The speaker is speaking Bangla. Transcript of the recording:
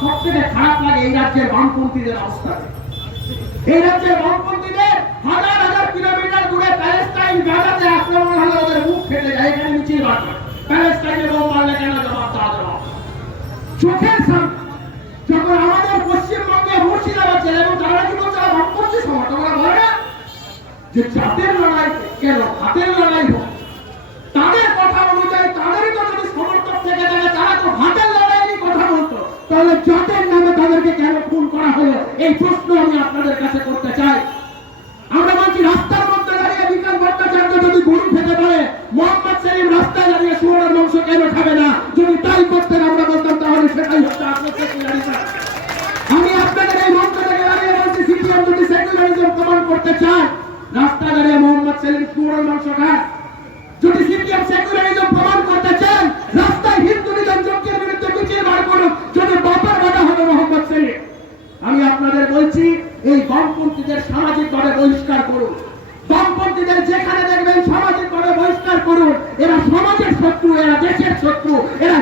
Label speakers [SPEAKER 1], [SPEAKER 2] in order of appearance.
[SPEAKER 1] সব থেকে খারাপ লাগে এই রাজ্যের বামপন্থীদের অবস্থা। এই রাজ্যের বামপন্থীদের হাজার হাজার কিলোমিটার দূরে প্যালেস্টাইন গাজাতে আক্রমণ হলে ওদের মুখ ফেটে যায়, এখানে মিছিল বার প্যালেস্টাইনে বোম মারলে কেন জবাব দেওয়া চোখের সামনে যখন আমাদের পশ্চিমবঙ্গে মুর্শিদাবাদ জেলা এবং যারা কি বলছে তারা বামপন্থী সমর্থক, ওরা যে জাতের লড়াই কেন হাতের লড়াই হোক, তাদের কথা অনুযায়ী তাদেরই তো যদি সমর্থক থেকে থাকে তারা তো হাতের লড়াই নিয়ে কথা বলতো তাহলে জাতের নামে তাদেরকে কেন খুন করা হলো? এই প্রশ্ন আমি আপনাদের কাছে করতে চাই। আমরা বলছি, রাস্তার মধ্যে দাঁড়িয়ে বিকাশ ভট্টাচার্য যদি গরু খেতে পারে, মোহাম্মদ সেলিম রাস্তায় দাঁড়িয়ে সুবর্ণের বংশ কেন খাবে না? যদি তাই করতেন, আমরা বলতাম, তাহলে সেটাই হচ্ছে আমি আপনাদের এই মঞ্চ থেকে দাঁড়িয়ে বলছি, সিপিএম যদি সেকুলারিজম প্রমাণ করতে চায়, রাস্তায় দাঁড়িয়ে মোহাম্মদ সেলিম সুবর্ণের বংশ খায় যদি সিপিএম সেকুলারিজম প্রমাণ করতে চান রাস্তায় হিন্দুরিজম যজ্ঞের বিরুদ্ধে মিছিল বার করুন যদি বাপার বাধা হবে মোহাম্মদ সেলিম আমি আপনাদের বলছি এই বামপন্থীদের সামাজিকভাবে বহিষ্কার করুন। বামপন্থীদের যেখানে দেখবেন সামাজিক ভাবে বহিষ্কার করুন, এরা সমাজের শত্রু, এরা দেশের শত্রু, এরা